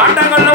ஆட்டங்கள்